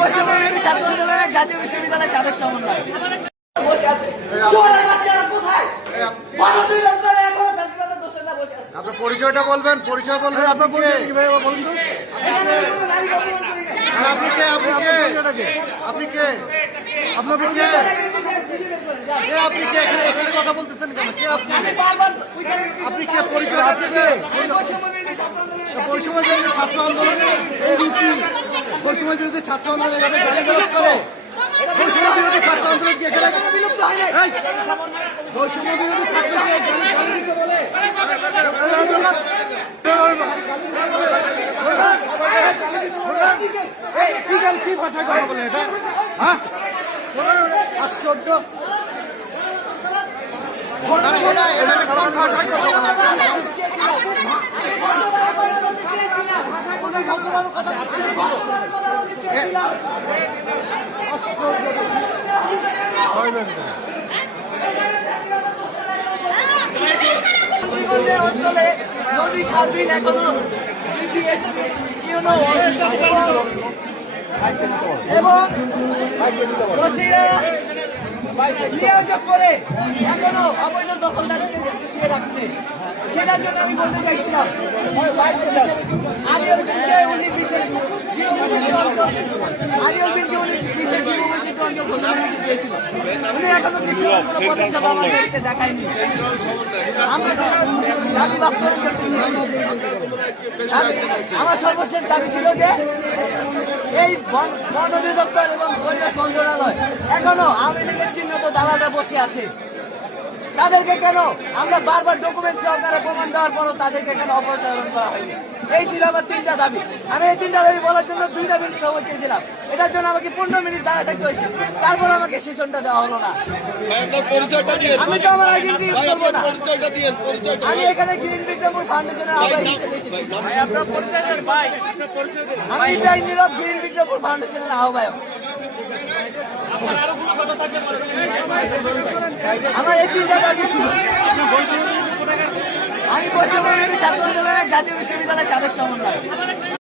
পশ্চিমবঙ্গের ছাত্র আন্দোলনের জাতীয় বিশ্ববিদ্যালয়ের সাবেক সমন্বয় বসে আছে। শহরের বাচ্চারা কোথায়? মানবীর অন্তরে এখনও ফ্যাসিবাদের দোষরা বসে আছে। আপনার পরিচয়টা বলবেন পরিচয় বলবেন আপনার পরিচয় কি ভাই বলুন তো। আপনি কে? আপনি কে? আপনি কে? আপনার পরিচয় আপনি কে? এখানে এখানে কথা বলতেছেন কেন? কে আপনি? আপনি কে? পরিচয় কে আমি ছাত্র আন্দোলনের এই রুচি। পরিসময় বিরোধী ছাত্র আন্দোলনে যাবে গালি গালাজ করে পরিসময় বিরোধী ছাত্র আন্দোলন কি এখানে বিলুপ্ত হয় নাই। ছাত্রকে গালি দিতে বলে কি ভাষায় কথা বলে এটা হ্যাঁ আশ্চর্য কথা। এবং নিয়োগ করে এখনও রাখছে সেটার জন্য আমি বলতে চাইছিলাম অঞ্চল আমরা সর্বশেষ দাবি ছিল যে এই বন অধিদপ্তর এবং পরিবেশ মন্ত্রণালয় এখনও আওয়ামী লীগের চিহ্নিত দালালরা বসে আছে তাদেরকে কেন? আমরা বারবার ডকুমেন্ট সহকারে প্রমাণ দেওয়ার পরও তাদেরকে কেন অপসারণ করা হয়নি? এই ছিল আমার তিনটা দাবি। আমি এই তিনটা দাবি বলার জন্য দুইটা মিনিট সময় চেয়েছিলাম। এটার জন্য আমাকে পনেরো মিনিট দাঁড়া থাকতে হয়েছে। তারপর আমাকে সেশনটা দেওয়া হলো না। আমি তো আমার আইডেন্টি ইউজ করব না। পরিচয়টা দিয়ে পরিচয়টা আমি এখানে গ্রিন বিক্রমপুর ফাউন্ডেশনের আহ্বায়ক হিসেবে এসেছি। আপনার পরিচয় দেন ভাই আমি ইব্রাহিম নীরব গ্রিন বিক্রমপুর ফাউন্ডেশনের আহ্বায়ক। আমার এই তিনটা দাবি ছিল আমি পশ্চিমবঙ্গের ছাত্র আন্দোলনের জাতীয় বিশ্ববিদ্যালয়ের সাবেক সমন্বয়